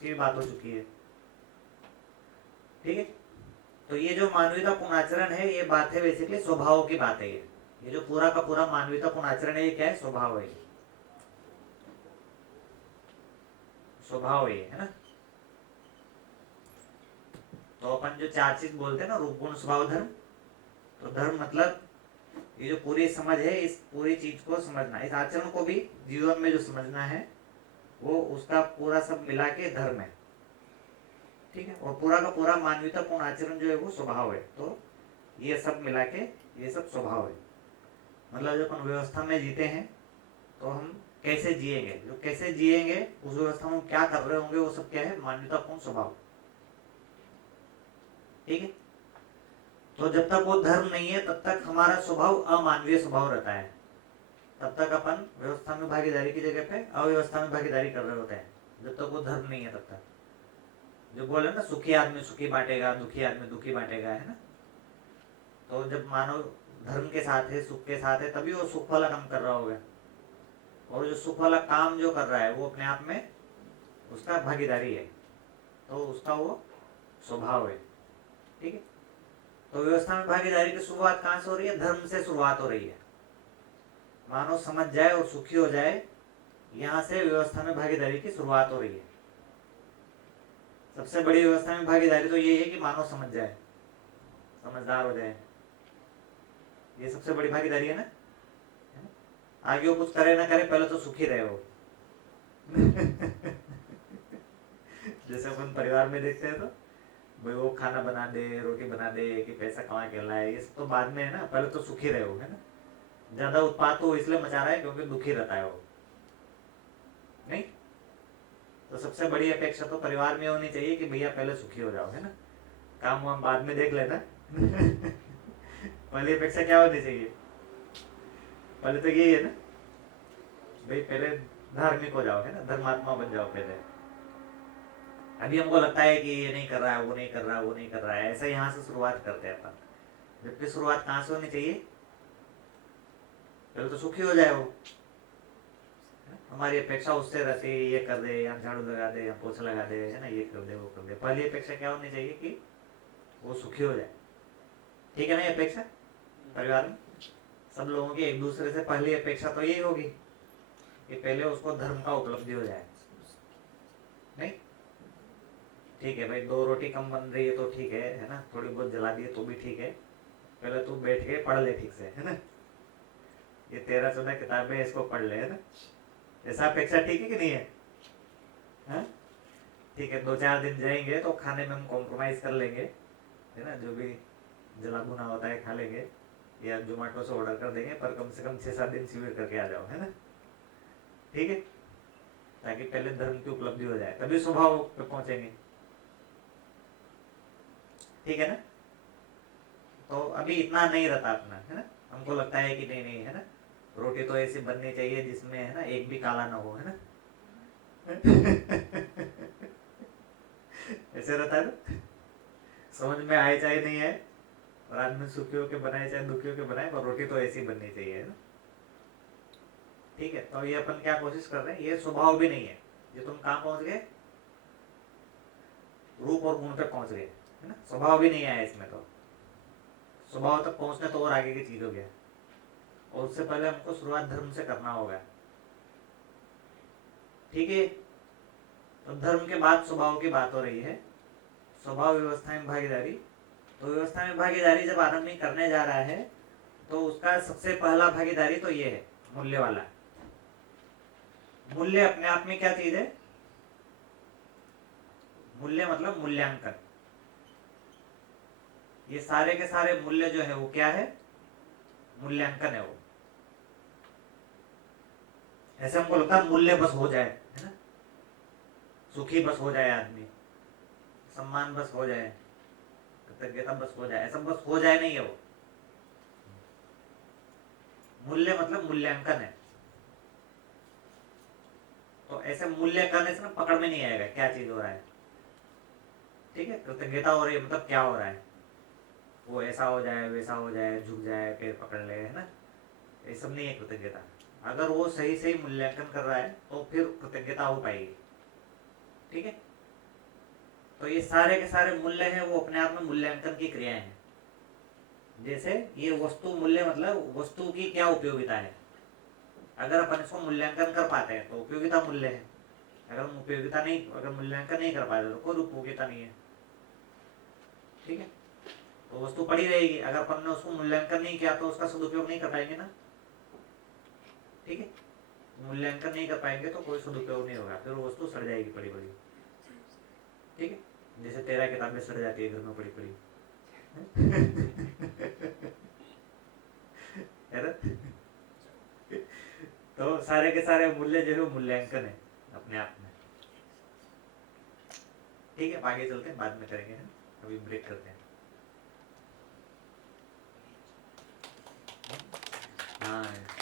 उसकी भी बात हो चुकी है। ठीक है, तो ये जो मानवीयतापूर्ण आचरण है ये बात है बेसिकली स्वभाव की बात है। ये जो पूरा का पूरा मानवीयतापूर्ण आचरण है ये क्या है? स्वभाव है, स्वभाव है ना। तो अपन जो चार चीज बोलते हैं ना, रूप गुण स्वभाव धर्म, तो धर्म मतलब ये जो पूरी समझ है, इस पूरी चीज को समझना, इस आचरण को भी जीवन में जो समझना है वो उसका पूरा सब मिला के धर्म है। ठीक है, और पूरा का पूरा मानवीयतापूर्ण आचरण जो है वो स्वभाव है। तो ये सब मिला के ये सब स्वभाव है। मतलब जब अपन व्यवस्था में जीते हैं तो हम कैसे जिएंगे, जो कैसे जिएंगे उस व्यवस्था में क्या कर रहे होंगे, वो सब क्या है? मानवीयतापूर्ण स्वभाव। ठीक है, तो जब तक वो धर्म नहीं है तब तक हमारा स्वभाव अमानवीय स्वभाव रहता है। तब तक अपन व्यवस्था में भागीदारी की जगह पे अव्यवस्था में भागीदारी कर रहे होते हैं, जब तक वो धर्म नहीं है तब तक। जो बोले ना, सुखी आदमी सुखी बांटेगा, दुखी आदमी दुखी बांटेगा, है ना। तो जब मानव धर्म के साथ है, सुख के साथ है, तभी वो सुख वाला काम कर रहा होगा। और जो सुख वाला काम जो कर रहा है वो अपने आप में उसका भागीदारी है, तो उसका वो स्वभाव है। ठीक है, तो व्यवस्था में भागीदारी की शुरुआत कहाँ से हो रही है? धर्म से शुरुआत हो रही है। मानव समझ जाए और सुखी हो जाए, यहाँ से व्यवस्था में भागीदारी की शुरुआत हो रही है। सबसे बड़ी व्यवस्था में भागीदारी तो ये है कि मानव समझ जाए, समझदार हो जाए। ये सबसे बड़ी भागीदारी है ना। आगे वो कुछ करे ना करे, पहले तो सुखी रहे हो। जैसे अपन परिवार में देखते हैं तो भाई वो खाना बना दे, रोटी बना दे, कि पैसा कमा के लाए, ये सब तो बाद में है ना, पहले तो सुखी रहे हो, है ना। ज्यादा उत्पाद तो इसलिए मचा रहा है क्योंकि दुखी रहता है वो, नहीं। तो सबसे बड़ी अपेक्षा तो परिवार में होनी चाहिए कि भैया पहले सुखी हो जाओ, है ना। काम वाम बाद में देख लेना। पहली अपेक्षा क्या होनी चाहिए? पहले तो यही है ना भाई, पहले धार्मिक हो जाओ, है ना, धर्मात्मा बन जाओ पहले। अभी हमको लगता है कि ये नहीं कर रहा है, वो नहीं कर रहा है, वो नहीं कर रहा है, ऐसा यहाँ से शुरुआत करते हैं अपन। जबकि शुरुआत कहाँ से होनी चाहिए? पहले तो सुखी हो जाए वो। हमारी अपेक्षा उससे रहती है, ये कर दे, या झाड़ू लगा दे, या पोछा लगा दे, है ना, ये कर दे, वो कर दे। पहली अपेक्षा क्या होनी चाहिए? कि वो सुखी हो जाए। ठीक है ना, ये अपेक्षा परिवार में सब लोगों की एक दूसरे से पहली अपेक्षा तो यही होगी कि पहले उसको धर्म का उपलब्धि हो जाए, नहीं। ठीक है भाई, 2 रोटी कम बन रही है तो ठीक है ना, थोड़ी बहुत जला दिए तो भी ठीक है, पहले तू बैठ के पढ़ ले ठीक से, है ना। ये 13-14 किताबें इसको पढ़ ले, है ना। ऐसा अपेक्षा ठीक है कि नहीं है? हाँ? ठीक है, 2-4 दिन जाएंगे तो खाने में हम कॉम्प्रोमाइज कर लेंगे, है ना, जो भी जला भुना होता है खा लेंगे, या जोमेटो से ऑर्डर कर देंगे, पर कम से कम 6-7 दिन शिविर करके आ जाओ, है ना। ठीक है, ताकि पहले धर्म की उपलब्धि हो जाए, तभी स्वभाव पे पहुंचेंगे। ठीक है ना। तो अभी इतना नहीं रहता अपना, है ना। हमको लगता है कि नहीं नहीं, है ना, रोटी तो ऐसी बननी चाहिए जिसमें, है ना, एक भी काला ना हो, है ना। ऐसे रहता है ना। समझ में आए चाहे नहीं आए, और आदमी सुखी होके बनाए चाहे दुखी होके बनाए, पर रोटी तो ऐसी बननी चाहिए, है ना। ठीक है, तो ये अपन क्या कोशिश कर रहे हैं? ये स्वभाव भी नहीं है। ये तुम कहाँ पहुंच गए? रूप और गुण पे पहुंच गए, है ना। स्वभाव भी नहीं आया इसमें। तो स्वभाव तक पहुंचने तो और आगे की चीज हो गया, और उससे पहले हमको शुरुआत धर्म से करना होगा। ठीक है, तो धर्म के बाद स्वभाव की बात हो रही है। स्वभाव व्यवस्था में भागीदारी। तो व्यवस्था में भागीदारी जब आदमी करने जा रहा है तो उसका सबसे पहला भागीदारी तो ये है, मूल्य वाला। मूल्य अपने आप में क्या चीज है? मूल्य मतलब मूल्यांकन। ये सारे के सारे मूल्य जो है वो क्या है? मूल्यांकन है वो। ऐसे हमको लगता है मूल्य बस हो जाए, है ना, सुखी बस हो जाए आदमी, सम्मान बस हो जाए, कृतज्ञता बस हो जाए, ऐसा बस हो जाए नहीं है वो। मूल्य मतलब मूल्यांकन है। तो ऐसे मूल्य करने से ना पकड़ में नहीं आएगा क्या चीज हो रहा है। ठीक है, कृतज्ञता हो रही है मतलब क्या हो रहा है? वो ऐसा हो जाए, वैसा हो जाए, झुक जाए, पैर पकड़ ले, है ना। ये सब नहीं है कृतज्ञता। अगर वो सही सही मूल्यांकन कर रहा है तो फिर कृतज्ञता हो पाएगी। ठीक है, तो ये सारे के सारे मूल्य हैं, वो अपने आप में मूल्यांकन की क्रियाएं हैं। जैसे ये वस्तु मूल्य मतलब वस्तु की क्या उपयोगिता है, अगर अपन इसको मूल्यांकन कर पाते हैं तो उपयोगिता मूल्य है। अगर हम उपयोगिता नहीं, अगर मूल्यांकन नहीं कर पाते तो कोई उपयोगिता नहीं है। ठीक है, तो वस्तु पड़ी रहेगी, अगर अपन ने उसको मूल्यांकन नहीं किया तो उसका सदुपयोग नहीं कर पाएंगे ना। ठीक है, मूल्यांकन नहीं कर पाएंगे तो कोई सदुपयोग नहीं होगा, फिर वो वस्तु सड़ जाएगी पड़ी पड़ी। ठीक है, जैसे 13 किताबें सड़ जाती है घर में पड़ी पड़ी है ना? तो सारे के सारे मूल्य जो है मूल्यांकन है अपने आप में। ठीक है, आगे चलते हैं, बाद में करेंगे, है? अभी ब्रेक करते हैं। हाँ